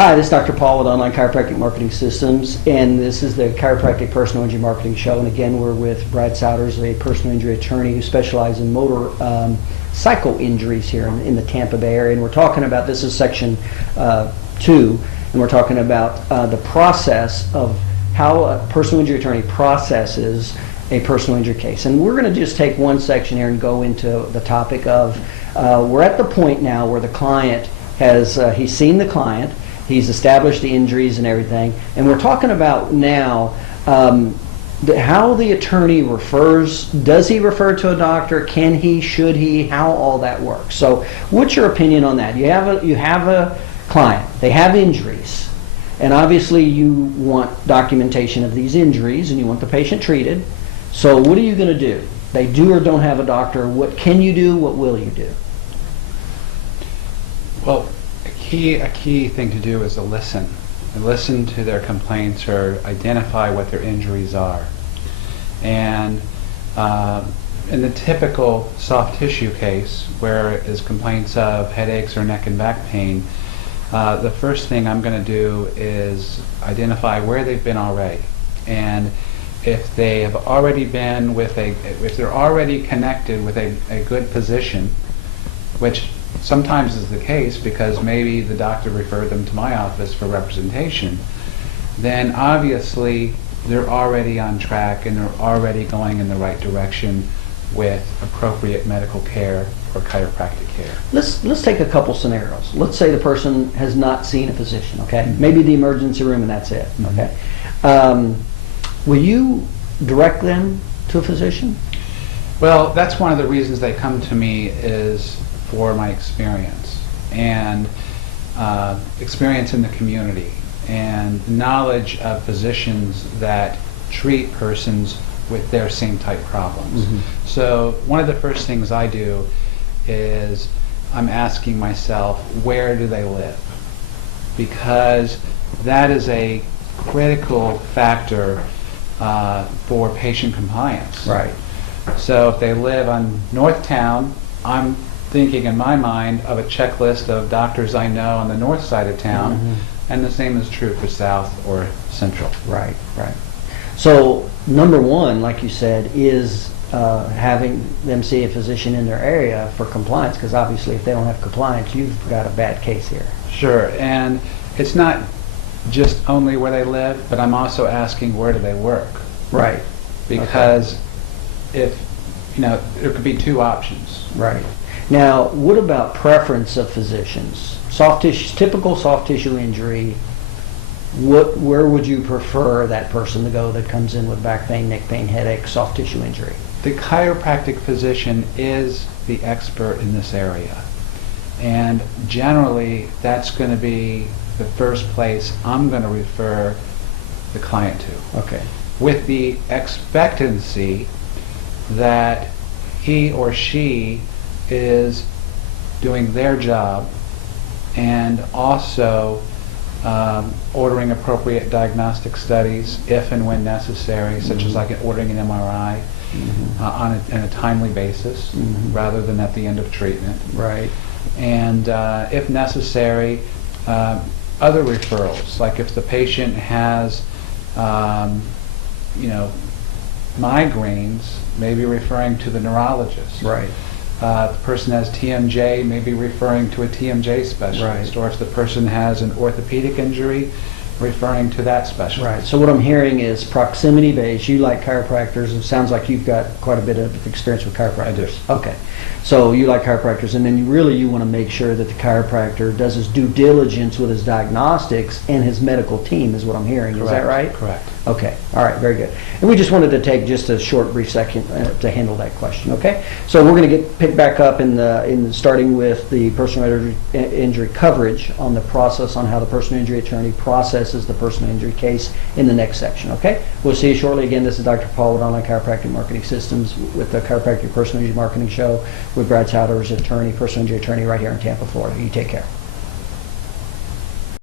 Hi, this is Dr. Paul with Online Chiropractic Marketing Systems, and this is the Chiropractic Personal Injury Marketing Show. And again, we're with Brad Souders, a personal injury attorney who specializes in motor cycle injuries here in the Tampa Bay area. And we're talking about, this is section 2, and we're talking about the process of how a personal injury attorney processes a personal injury case. And we're going to just take one section here and go into the topic of, we're at the point now where the client has, he's seen the client, he's established the injuries and everything, and we're talking about now how the attorney refers. Does he refer to a doctor? Can he? Should he? How all that works. So what's your opinion on that? You have a client, they have injuries, and obviously you want documentation of these injuries and you want the patient treated. So what are you going to do? They do or don't have a doctor. What can you do? What will you do? Well, a key thing to do is to listen. And listen to their complaints or identify what their injuries are. And in the typical soft tissue case, where it is complaints of headaches or neck and back pain, the first thing I'm going to do is identify where they've been already. And if they have already been with if they're already connected with a good physician, which sometimes is the case because maybe the doctor referred them to my office for representation, then obviously they're already on track and they're already going in the right direction with appropriate medical care or chiropractic care. Let's take a couple scenarios. Let's say the person has not seen a physician, okay? Maybe the emergency room and that's it, okay? Will you direct them to a physician? Well, that's one of the reasons they come to me is for my experience and experience in the community and knowledge of physicians that treat persons with their same type problems. So one of the first things I do is I'm asking myself, where do they live? Because that is a critical factor for patient compliance. Right. So if they live on North Town, I'm thinking in my mind of a checklist of doctors I know on the north side of town, and the same is true for South or Central. Right, right. So number one, like you said, is having them see a physician in their area for compliance, because obviously if they don't have compliance, you've got a bad case here. Sure, and it's not just only where they live, but I'm also asking where do they work. Right. Because if, there could be two options. Right. Now, what about preference of physicians? Soft tissue, typical soft tissue injury, where would you prefer that person to go that comes in with back pain, neck pain, headache, soft tissue injury? The chiropractic physician is the expert in this area. And generally, that's going to be the first place I'm going to refer the client to. Okay. With the expectancy that he or she is doing their job and also ordering appropriate diagnostic studies if and when necessary, such as like ordering an MRI on a timely basis rather than at the end of treatment. Right. And if necessary, other referrals, like if the patient has migraines, maybe referring to the neurologist. Right. If the person has TMJ, maybe referring to a TMJ specialist. Right. Or if the person has an orthopedic injury, referring to that specialist. Right. So what I'm hearing is proximity based. You like chiropractors. It sounds like you've got quite a bit of experience with chiropractors. I do. Okay. So you like chiropractors, and then you want to make sure that the chiropractor does his due diligence with his diagnostics and his medical team, is what I'm hearing. Correct. Is that right? Correct. Okay. All right. Very good. And we just wanted to take just a short, brief second to handle that question. Okay. So we're going to pick back up starting with the personal injury coverage on the process on how the personal injury attorney processes the personal injury case in the next section. Okay. We'll see you shortly. Again, this is Dr. Paul with Online Chiropractic Marketing Systems with the Chiropractic Personal Injury Marketing Show with Brad Souders, attorney, personal injury attorney right here in Tampa, Florida. You take care.